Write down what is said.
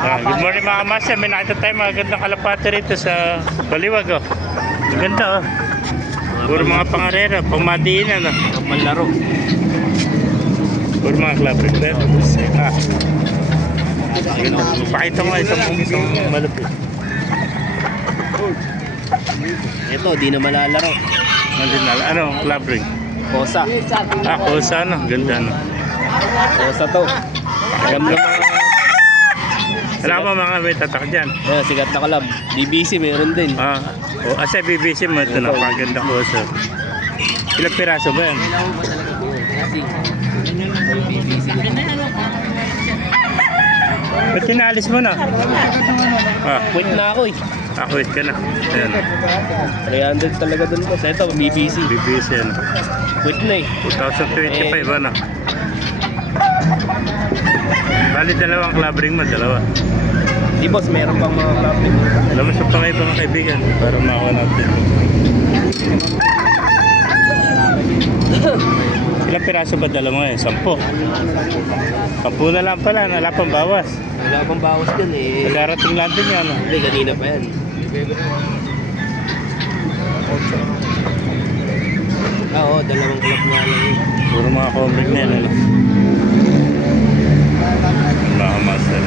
Good morning mga master. May nakita tayo mga gandang kalapate rito sa Baliwag. Oh. Ganda oh. Puro mga pangarera, pangmadiinan. Oh. Malaro. Puro mga club rin. Ganda. Pakita mo isang malupit. Ito, di na malalaro. Ano? Club ring? Kosa. Kosa no. Ganda no. Kosa to. Alam mo mga... Alam mo mga may tatak dyan. Sigat na kalab. BBC meron din. Asa BBC mo ito na. Paganda kosa. Ilang piraso ba yan? Ba't tinalis mo na? Quit na ako eh. Quit ka na. Ayan. 300 talaga dun ko. Ito, BBC. BBC yan. Quit na eh. 2025 ano? Bali dalawang club ring mo, dalawa. Di boss, meron pang mga club. Alam mo sa pangay mga kaibigan para makuha natin. Ilang piraso ba dala mo eh? 10. 10 na lang pala, wala pang bawas. Wala pang bawas dun eh. Nagarating lang din yan. Hindi, kanina pa yan. Oo, dalawang club nga lang eh. Puro mga comic na yan. Mga master.